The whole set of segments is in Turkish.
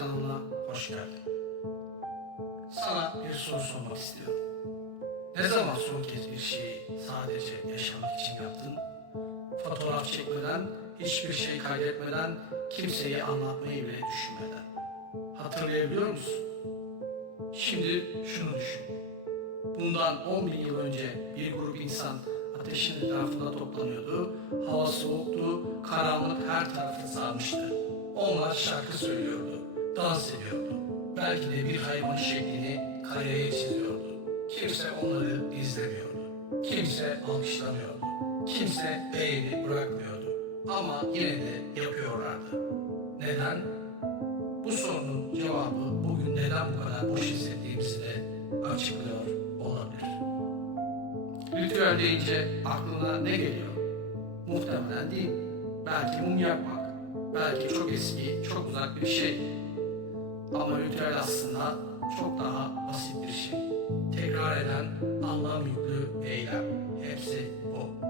kanalına hoş geldin. Sana bir soru sormak istiyorum. Ne zaman son kez bir şeyi sadece yaşamak için yaptın? Fotoğraf çekmeden, hiçbir şey kaydetmeden, kimseye anlatmayı bile düşünmeden. Hatırlayabiliyor musun? Şimdi şunu düşün. Bundan 10.000 yıl önce bir grup insan ateşin etrafında toplanıyordu. Hava soğuktu, karanlık her tarafı sarmıştı. Onlar şarkı söylüyordu, dans ediyordu. Belki de bir hayvan şeklini kayaya çiziyordu. Kimse onları izlemiyordu. Kimse alkışlamıyordu. Kimse beğeni bırakmıyordu. Ama yine de yapıyorlardı. Neden? Bu sorunun cevabı bugün neden bu kadar boş hissettiğimizi de açıklıyor olabilir. Ritüel deyince aklına ne geliyor? Muhtemelen değil. Belki mum yakmak, belki çok eski, çok uzak bir şey. Ama ritüel aslında çok daha basit bir şey. Tekrar eden anlam yüklü eylem. Hepsi bu.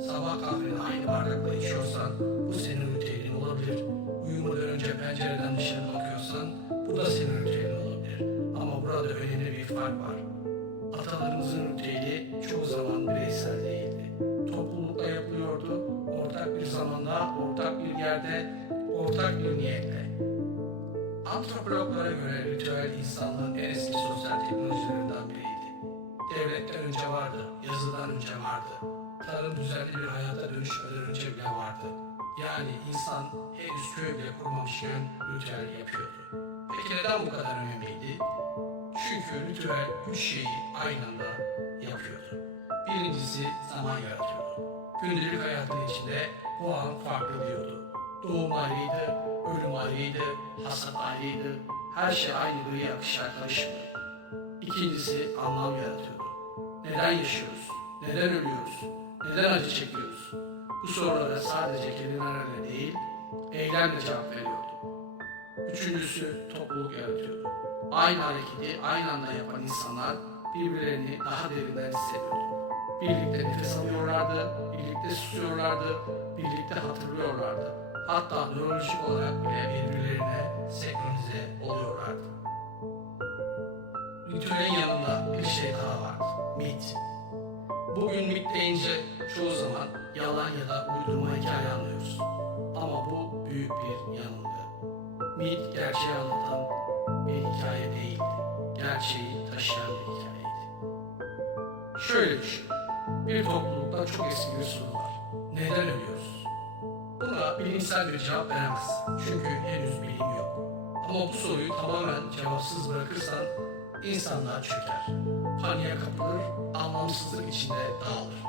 Sabah kahveni aynı bardakla içiyorsan bu senin ritüelin olabilir. Uyumadan önce pencereden dışarı bakıyorsan bu da senin ritüelin olabilir. Ama burada önemli bir fark var. Atalarımızın ritüeli çoğu zaman bireysel değildi. Toplulukla yapılıyordu. Ortak bir zamanda, ortak bir yerde, ortak bir niyetle. Antropologlara göre ritüel insanlığın en eski sosyal teknolojilerinden biriydi. Devletten önce vardı, yazıdan önce vardı. Tarım düzenli bir hayata dönüşmeden önce bile vardı. Yani insan henüz köy bile kurmamışken ritüel yapıyordu. Peki neden bu kadar önemliydi? Çünkü ritüel 3 şeyi aynı anda yapıyordu. Birincisi zaman yaratıyordu. Gündelik hayatın içinde bu an farklı diyordu. Doğum ayrıydı, ölüm ayrıydı, hasat ayrıydı. Her şey aynı gri akışa karışmıyordu. İkincisi anlam yaratıyordu. Neden yaşıyoruz? Neden ölüyoruz? Neden acı çekiyoruz? Bu sorulara sadece kelimelerle değil, eylemle cevap veriyordu. Üçüncüsü topluluk yaratıyordu. Aynı hareketi aynı anda yapan insanlar birbirlerini daha derinden hissediyordu. Birlikte nefes alıyorlardı, birlikte susuyorlardı, birlikte hatırlıyorlardı. Hatta nörolojik olarak bile birbirlerine senkronize oluyorlardı. Ritüelin yanında bir şey daha vardı. Mit. Bugün mit deyince çoğu zaman yalan ya da uydurma hikaye anlıyoruz. Ama bu büyük bir yanılgı. Mit gerçeği anlatan bir hikaye değildi. Gerçeği taşıyan bir hikayeydi. Şöyle düşün. Bir toplulukta çok eski bir soru var. Neden ölüyoruz? Buna bilimsel bir cevap veremezsin. Çünkü henüz bilim yok. Ama bu soruyu tamamen cevapsız bırakırsan insanlar çöker. Paniğe kapılır, anlamsızlık içinde dağılır.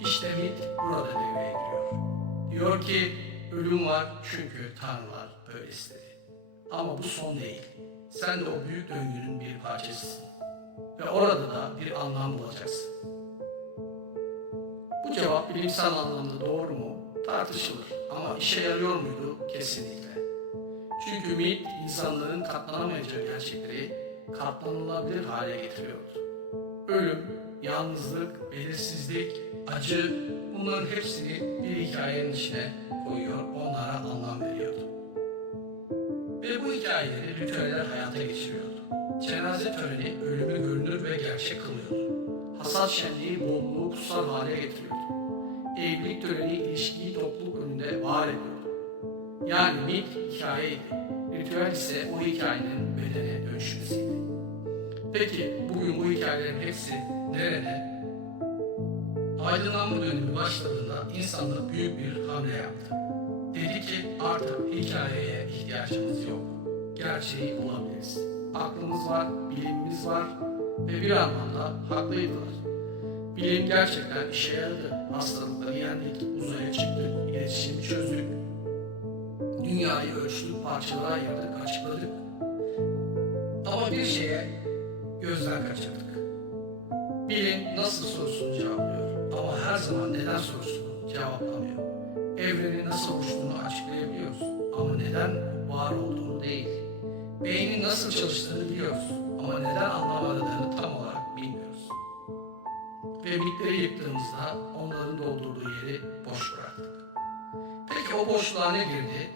İşte mit burada devreye giriyor. Diyor ki ölüm var çünkü tanrılar böyle istedi. Ama bu son değil. Sen de o büyük döngünün bir parçasısın. Ve orada da bir anlam bulacaksın. Bu cevap bilimsel anlamda doğru mu? Tartışılır. Ama işe yarıyor muydu? Kesinlikle. Çünkü mit insanların katlanamayacağı gerçekleri katlanılabilir hale getiriyordu. Ölüm, yalnızlık, belirsizlik, acı bunların hepsini bir hikayenin içine koyuyor, onlara anlam veriyordu. Ve bu hikayeleri ritüeller hayata geçiriyordu. Cenaze töreni ölümü görünür ve gerçek kılıyordu. Hasat şenliği bolluğu kutsal hale getiriyordu. Evlilik töreni ilişkiyi topluluk önünde var ediyordu. Yani mit hikayeydi. Ritüel ise o hikayenin bedene dönüşmesiydi. Peki bugün bu hikayelerin hepsi nerede? Aydınlanma dönemi başladığında insanlık büyük bir hamle yaptı. Dedi ki artık hikayeye ihtiyacımız yok. Gerçeği bulabiliriz. Aklımız var, bilimimiz var ve bir anlamda haklıydılar. Bilim gerçekten işe yaradı. Hastalıkları yendik, uzaya çıktık, iletişimi çözdük. Dünyayı ölçtük, parçalara ayırdık, açıkladık. Ama bir şeye gözden kaçırdık. Bilim nasıl sorusunu cevaplıyor ama her zaman neden sorusunu cevaplamıyor. Evrenin nasıl oluştuğunu açıklayabiliyoruz ama neden var olduğunu değil. Beynin nasıl çalıştığını biliyoruz ama neden anlam aradığını tam olarak bilmiyoruz. Ve mitleri yıktığımızda onların doldurduğu yeri boş bıraktık. Peki o boşluğa ne girdi?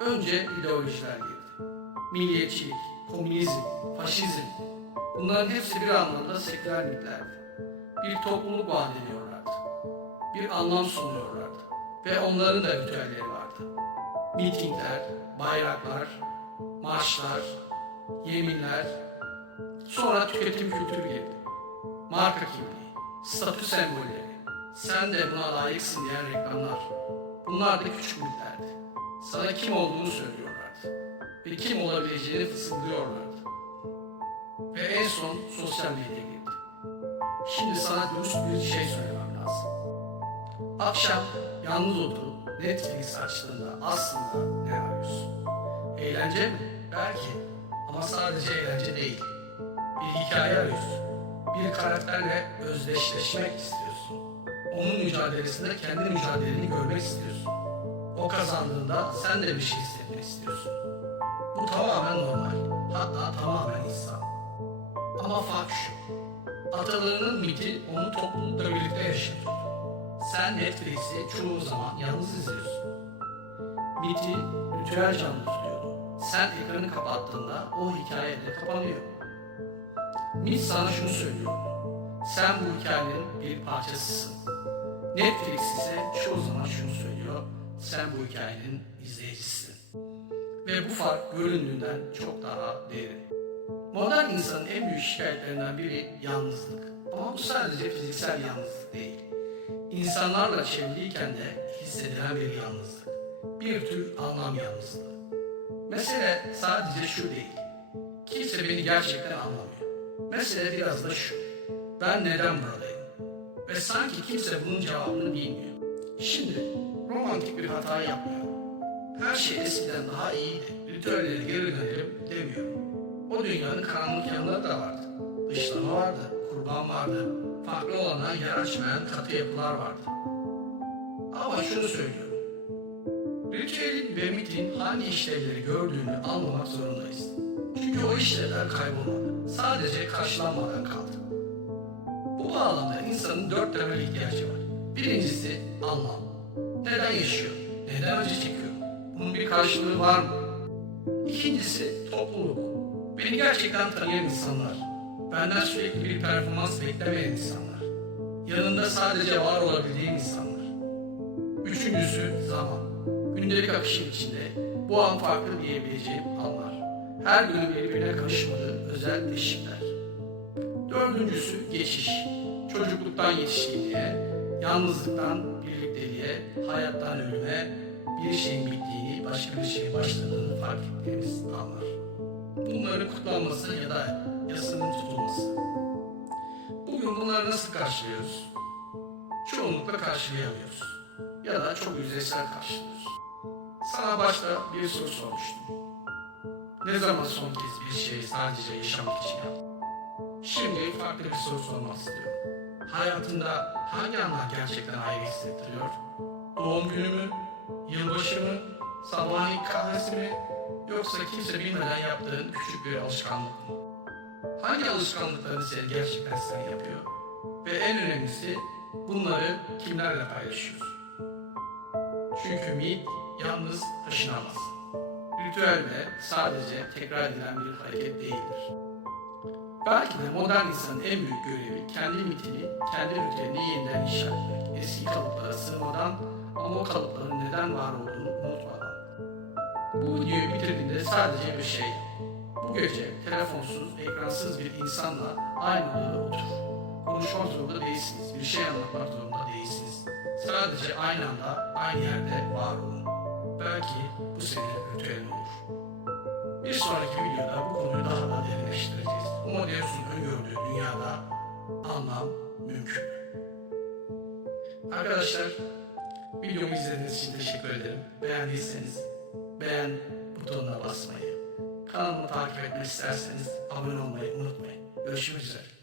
Önce ideolojiler girdi. milliyetçilik, komünizm, faşizm, bunların hepsi bir anlamda seküler mitlerdi. Bir topluluk vaat ediyorlardı. Bir anlam sunuyorlardı. Ve onların da ritüelleri vardı. Mitingler, bayraklar, marşlar, yeminler, sonra tüketim kültürü girdi. Marka kimliği, statü sembolleri, sen de buna layıksın diyen reklamlar. Bunlar da küçük mitlerdi. Sana kim olduğunu söylüyorlardı. Ve kim olabileceğini fısıldıyorlardı. Ve en son sosyal medya girdi. Şimdi sana dürüst bir şey söylemem lazım. Akşam yalnız oturup Netflix açtığında aslında ne arıyorsun? Eğlence mi? Belki. Ama sadece eğlence değil. Bir hikaye arıyorsun. Bir karakterle özdeşleşmek istiyorsun. Onun mücadelesinde kendi mücadeleni görmek istiyorsun. O kazandığında sen de bir şey hissetmek istiyorsun. Bu tamamen normal. Hatta tamamen insan. Ama fark şu. Atalarının miti onu toplulukla birlikte yaşatıyor. Sen Netflix'i çoğu zaman yalnız izliyorsun. Miti ritüel canlı tutuyordu. Sen ekranı kapattığında o hikaye de kapanıyor. Mit sana şunu söylüyor. Sen bu hikayenin bir parçasısın. Netflix ise çoğu zaman şunu söylüyor. Sen bu hikayenin izleyicisisin. Ve bu fark göründüğünden çok daha derin. Modern insanın en büyük şikayetlerinden biri yalnızlık. Ama bu sadece fiziksel yalnızlık değil. İnsanlarla çevriliyken de hissedilen bir yalnızlık. Bir tür anlam yalnızlığı. Mesele sadece şu değil. Kimse beni gerçekten anlamıyor. Mesele biraz da şu. Ben neden buradayım? Ve sanki kimse bunun cevabını bilmiyor. Şimdi romantik bir hata yapmıyorum. Her şey eskiden daha iyiydi. Ritüellere geri dönelim demiyorum. O dünyanın karanlık yanları da vardı. Dışlama vardı, kurban vardı. Farklı olana yer açmayan katı yapılar vardı. Ama şunu söylüyorum. Ritüelin ve mitin hangi işlevleri gördüğünü anlamak zorundayız. Çünkü o işlevler kaybolmadı. Sadece karşılanmadan kaldı. Bu bağlamda insanın 4 temel ihtiyacı var. Birincisi anlam. Neden yaşıyor? Neden acı çekiyor? Bunun bir karşılığı var mı? İkincisi topluluk. Beni gerçekten tanıyan insanlar. Benden sürekli bir performans beklemeyen insanlar. Yanında sadece var olabildiğim insanlar. Üçüncüsü zaman. Gündelik akışın içinde bu an farklı diyebileceğim anlar. Her günün birbirine karışmadığı özel eşikler. Dördüncüsü geçiş. Çocukluktan yetişkinliğe, yalnızlıktan birlikteliğe, hayattan ölüme, bir şeyin bittiğini, başka bir şeyin başladığını fark ettiğimiz anlar. Bunların kutlanması ya da yasının tutulması. Bugün bunları nasıl karşılıyoruz? Çoğunlukla karşılayamıyoruz. Ya da çok yüzeysel karşılıyoruz. Sana başta bir soru sormuştum. Ne zaman son kez bir şeyi sadece yaşamak için yaptın? Şimdi farklı bir soru sormak istiyorum. Hayatında hangi anlar gerçekten ayrı hissettiriyor? Doğum günü mü? Yılbaşı mı? Sabahın ilk kahvesi mi? Yoksa kimse bilmeden yaptığın küçük bir alışkanlık mı? Hangi alışkanlıkları seni gerçekten sen yapıyor? Ve en önemlisi bunları kimlerle paylaşıyorsun? Çünkü mit yalnız taşınamaz. Ritüel de sadece tekrar edilen bir hareket değildir. Belki de modern insanın en büyük görevi kendi mitini, kendi ritüelini yeniden inşa etmek. Eski kalıplara sığmadan ama o kalıpların neden var olduğunu unutmadan. Bu videoyu bitirdiğinde sadece bir şey. Bu gece telefonsuz, ekransız bir insanla aynı odada otur. Konuşmak zorunda değilsiniz. Bir şey anlatmak zorunda değilsiniz. Sadece aynı anda, aynı yerde var olun. Belki bu senin ritüelin olur. Bir sonraki videoda bu konuyu daha da derinleştireceğiz. Homo öngördüğü dünyada anlam mümkün. Arkadaşlar, videomu izlediğiniz için teşekkür ederim. Beğendiyseniz beğen butonuna basmayı, kanalımı takip etmek isterseniz abone olmayı unutmayın. Görüşmek üzere.